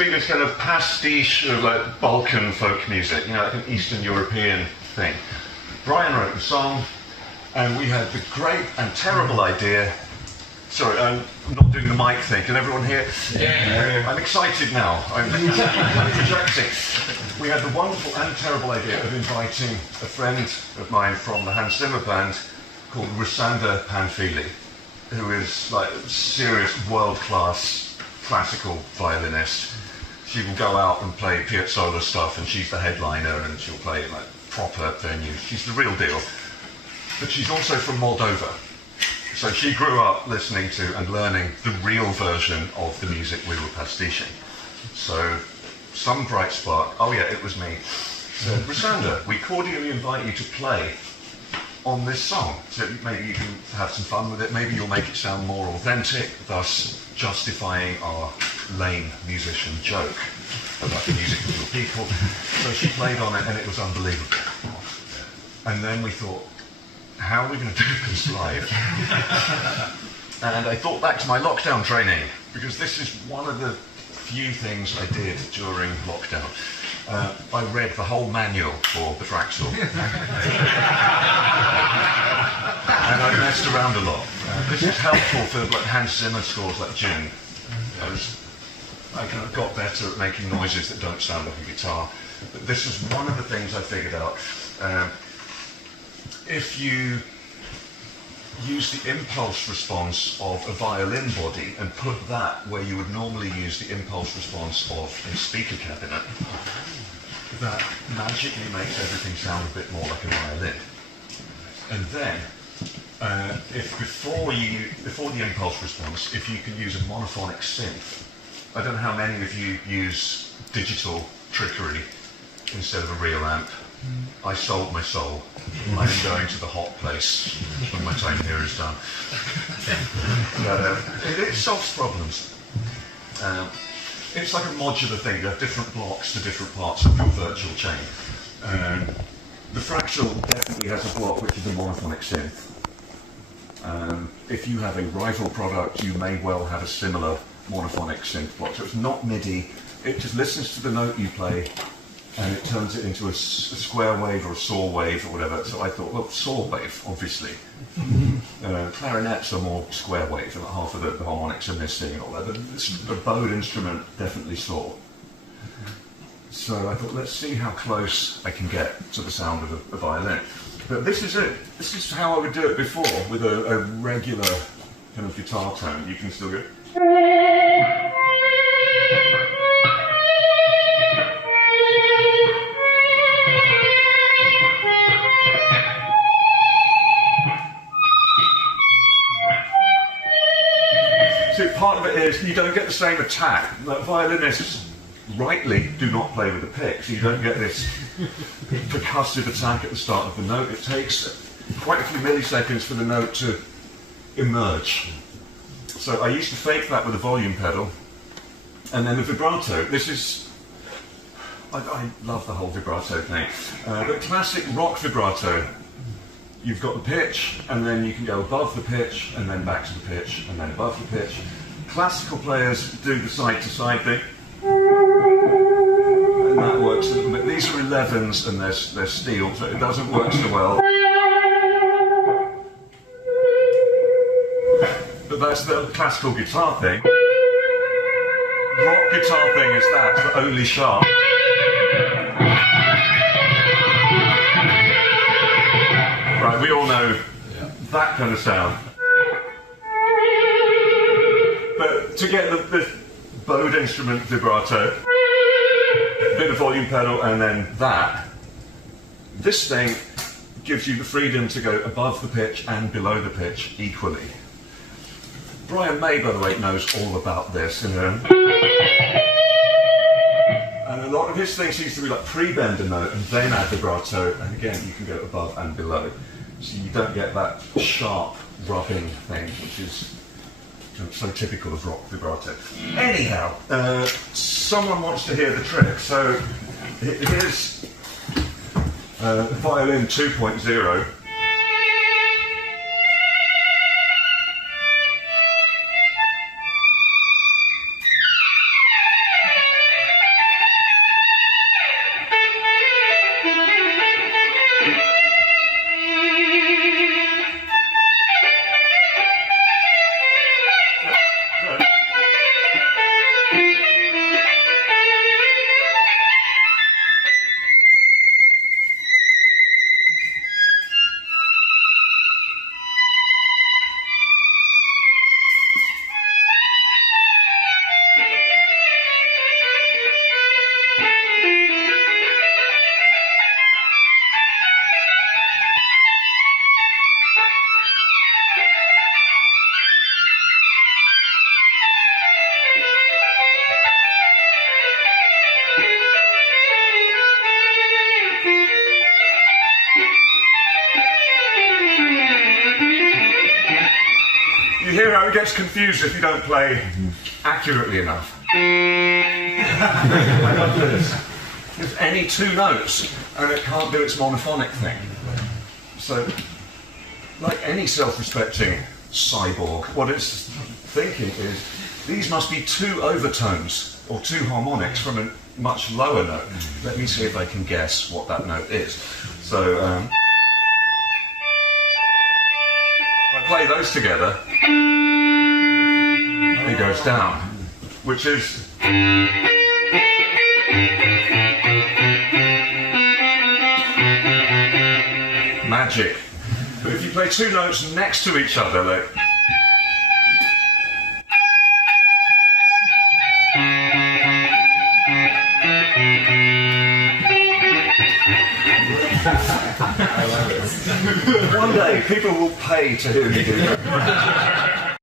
be this kind of pastiche of like Balkan folk music, you know, like an Eastern European thing. Brian wrote the song, and we had the great and terrible idea. Sorry, I'm not doing the mic thing. Can everyone hear? Yeah. I'm excited now. I'm projecting. We had the wonderful and terrible idea of inviting a friend of mine from the Hans Zimmer band called Rusanda Panfili, who is like a serious world-class classical violinist. She will go out and play Piazzolla stuff, and she's the headliner, and she'll play in like proper venues. She's the real deal. But she's also from Moldova. So she grew up listening to and learning the real version of the music we were pastiching. So some bright spark, oh yeah, it was me, said, Rusanda, we cordially invite you to play on this song. So maybe you can have some fun with it, maybe you'll make it sound more authentic, thus justifying our lame musician joke about the music of your people. So she played on it and it was unbelievable. And then we thought, how are we going to do this live? And I thought back to my lockdown training, because this is one of the few things I did during lockdown. I read the whole manual for the Fraxel. And I messed around a lot. This is helpful for like Hans Zimmer scores like June. I kind of got better at making noises that don't sound like a guitar. But this is one of the things I figured out. If you use the impulse response of a violin body and put that where you would normally use the impulse response of a speaker cabinet, that magically makes everything sound a bit more like a violin. And then, if before the impulse response, if you can use a monophonic synth, I don't know how many of you use digital trickery instead of a real amp. I sold my soul. I am going to the hot place when my time here is done. But, it solves problems. It's like a modular thing. You have different blocks to different parts of your virtual chain. The Fraxel definitely has a block which is a monophonic synth. If you have a rival product, you may well have a similar monophonic synth block. So it's not MIDI. It just listens to the note you play, and it turns it into a square wave or a saw wave or whatever. So I thought, well, saw wave, obviously. Clarinets are more square wave, and half of the harmonics are missing and all that. But the bowed instrument definitely saw. So I thought, let's see how close I can get to the sound of a violin. But this is it. This is how I would do it before, with a regular kind of guitar tone. You can still go. Part of it is you don't get the same attack. Like violinists rightly do not play with the pick, so you don't get this percussive attack at the start of the note. It takes quite a few milliseconds for the note to emerge. So I used to fake that with a volume pedal, and then the vibrato. This is, I love the whole vibrato thing, but classic rock vibrato. You've got the pitch, and then you can go above the pitch, and then back to the pitch, and then above the pitch. Classical players do the side-to-side thing, and that works a little bit. These are 11s, and they're steel, so it doesn't work so well. But that's the classical guitar thing. Rock guitar thing is that, but only sharp. Right, we all know that kind of sound. But to get the bowed instrument vibrato, a bit of volume pedal, and then that, this thing gives you the freedom to go above the pitch and below the pitch equally. Brian May, by the way, knows all about this. And a lot of his things seems to be like pre-bend a note and then add vibrato, and again you can go above and below. So you don't get that sharp rubbing thing, which is so typical of rock vibrato. Anyhow, someone wants to hear the trick, so here's violin 2.0. it gets confused if you don't play accurately enough. I love this. There's any two notes, and it can't do its monophonic thing. So, like any self-respecting cyborg, what it's thinking is, these must be two overtones, or two harmonics from a much lower note. Let me see if I can guess what that note is. So, if I play those together, it goes down, which is... magic. But if you play two notes next to each other, like... One day, people will pay to hear me do that.